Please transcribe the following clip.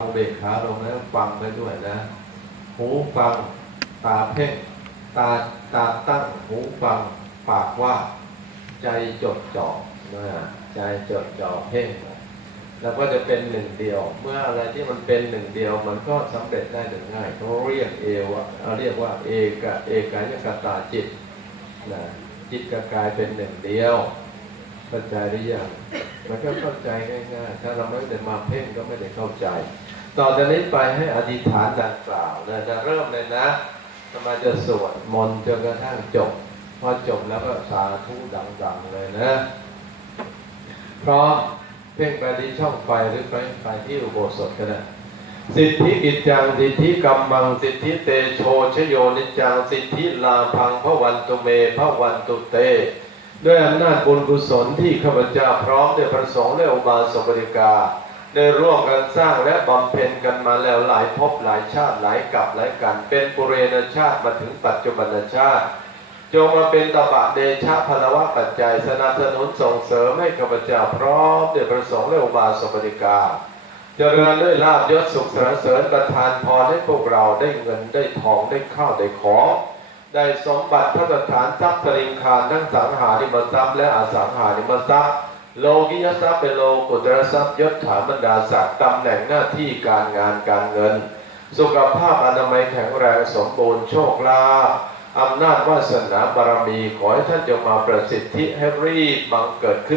เอาเบกขาลงแล้วฟังไปด้วยนะ หูฟัง ตาเพ่งตาตาตั้งหูฟัง ปากว่า ใจจดจ่อนะใจจดจ่อเพ่งแล้วก็จะเป็นหนึ่งเดียว เมื่ออะไรที่มันเป็นหนึ่งเดียว มันก็สำเร็จได้หนึ่งง่ายเขาเรียกเอวะเขาเรียกว่าเอกะเอกายกตาจิตนะจิตก็กายเป็นหนึ่งเดียวเข้าใจหรือยัง มันก็เข้าใจง่ายๆ ถ้าเราไม่ได้มาเพ่งก็ไม่ได้เข้าใจ ต่อจากนี้ไปให้อธิษฐานดังกล่าวนะจะเริ่มเลยนะสมาจะสวดมนต์จนกระทั่งจบ พอจบแล้วก็สาธุดังๆเลยนะ เพร้อมเพ่งไปที่ช่องไฟหรือไปไปที่อุโบสถก็ได้สิทธิกิจจังสิทธิกรรมังสิทธิเตโชชโยนิจจังสิทธิลาพังพระวันตุเมพระวันตุเต ด้วยอำนาจบุญกุศลที่ข้าพเจ้าพร้อมด้วยประสงค์และอุบาสกบริกา ได้ร่วมกันสร้างและบำเพ็ญกันมาแล้วหลายภพหลายชาติหลายกับหลายกัน เป็นปุเรณชาติมาถึงปัจจุบันชาติ จงมาเป็นตบะเดชะพลวะปัจจัยสนับสนุนส่งเสริมให้ข้าพเจ้าพร้อมด้วยประสงค์และอุบาสกบริกาเจริญด้วยลาบยศสุขสรรเสริญประทานพรให้พวกเราได้เงินได้ทองได้ข้าวได้ของ ได้สมบัติพระสถานทรัพย์สริงคารทั้งสังหาริมทรัพย์และอสังหาริมทรัพย์ โลกิยทรัพย์เป็นโลกุตรทรัพย์ยศถาบรรดาศักดิ์ตำแหน่งหน้าที่การงานการเงิน สุขภาพอนามัยแข็งแรงสมบูรณ์โชคลาภอำนาจวาสนาบารมีขอให้ท่านจงมาประสิทธิให้รีบบังเกิดขึ้น